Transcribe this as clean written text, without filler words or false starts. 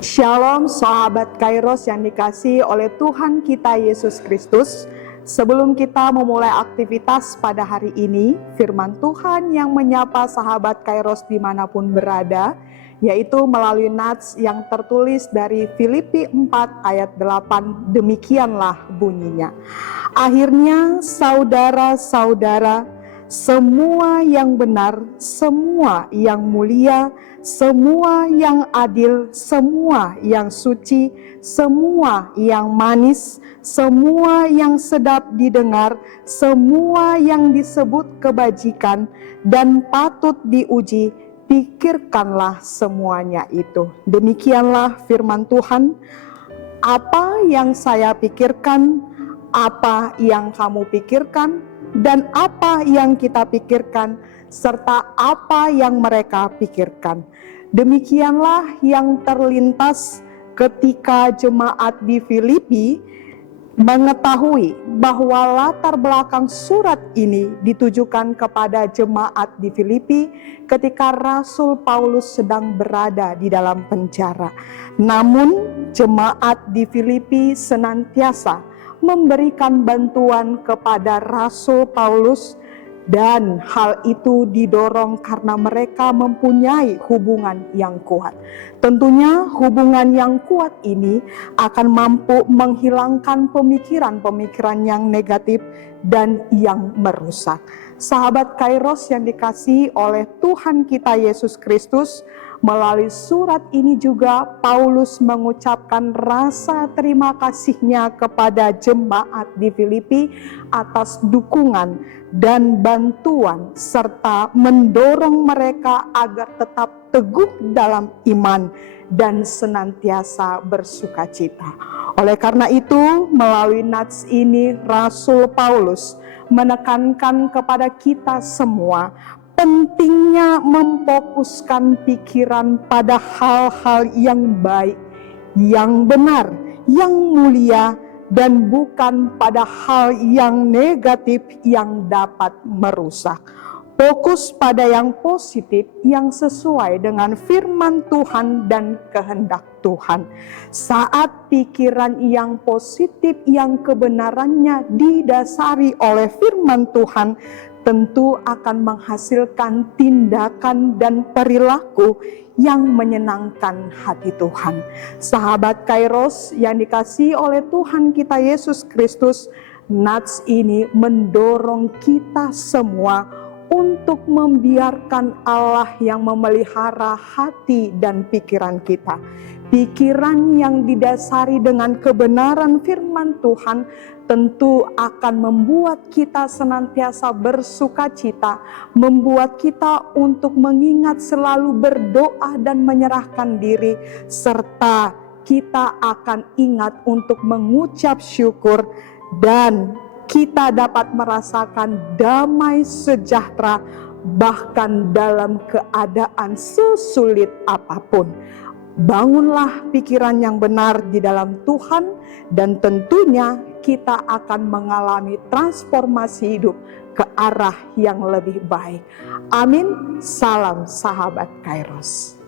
Shalom sahabat Kairos yang dikasihi oleh Tuhan kita Yesus Kristus. Sebelum kita memulai aktivitas pada hari ini, firman Tuhan yang menyapa sahabat Kairos dimanapun berada, yaitu melalui nats yang tertulis dari Filipi 4 ayat 8, demikianlah bunyinya. Akhirnya saudara-saudara, semua yang benar, semua yang mulia, semua yang adil, semua yang suci, semua yang manis, semua yang sedap didengar, semua yang disebut kebajikan dan patut diuji, pikirkanlah semuanya itu. Demikianlah firman Tuhan. Apa yang saya pikirkan, apa yang kamu pikirkan, dan apa yang kita pikirkan, serta apa yang mereka pikirkan. Demikianlah yang terlintas ketika jemaat di Filipi mengetahui bahwa latar belakang surat ini ditujukan kepada jemaat di Filipi ketika Rasul Paulus sedang berada di dalam penjara. Namun jemaat di Filipi senantiasa memberikan bantuan kepada Rasul Paulus, dan hal itu didorong karena mereka mempunyai hubungan yang kuat. Tentunya hubungan yang kuat ini akan mampu menghilangkan pemikiran-pemikiran yang negatif dan yang merusak. Sahabat Kairos yang dikasihi oleh Tuhan kita Yesus Kristus, melalui surat ini juga Paulus mengucapkan rasa terima kasihnya kepada jemaat di Filipi atas dukungan dan bantuan serta mendorong mereka agar tetap teguh dalam iman dan senantiasa bersukacita. Oleh karena itu, melalui nats ini Rasul Paulus menekankan kepada kita semua pentingnya memfokuskan pikiran pada hal-hal yang baik, yang benar, yang mulia, dan bukan pada hal yang negatif yang dapat merusak. Fokus pada yang positif yang sesuai dengan firman Tuhan dan kehendak Tuhan. Saat pikiran yang positif yang kebenarannya didasari oleh firman Tuhan, tentu akan menghasilkan tindakan dan perilaku yang menyenangkan hati Tuhan. Sahabat Kairos yang dikasihi oleh Tuhan kita Yesus Kristus, nats ini mendorong kita semua untuk membiarkan Allah yang memelihara hati dan pikiran kita. Pikiran yang didasari dengan kebenaran firman Tuhan tentu akan membuat kita senantiasa bersukacita, membuat kita untuk mengingat selalu berdoa dan menyerahkan diri, serta kita akan ingat untuk mengucap syukur, dan kita dapat merasakan damai sejahtera bahkan dalam keadaan sesulit apapun. Bangunlah pikiran yang benar di dalam Tuhan, dan tentunya kita akan mengalami transformasi hidup ke arah yang lebih baik. Amin. Salam sahabat Kairos.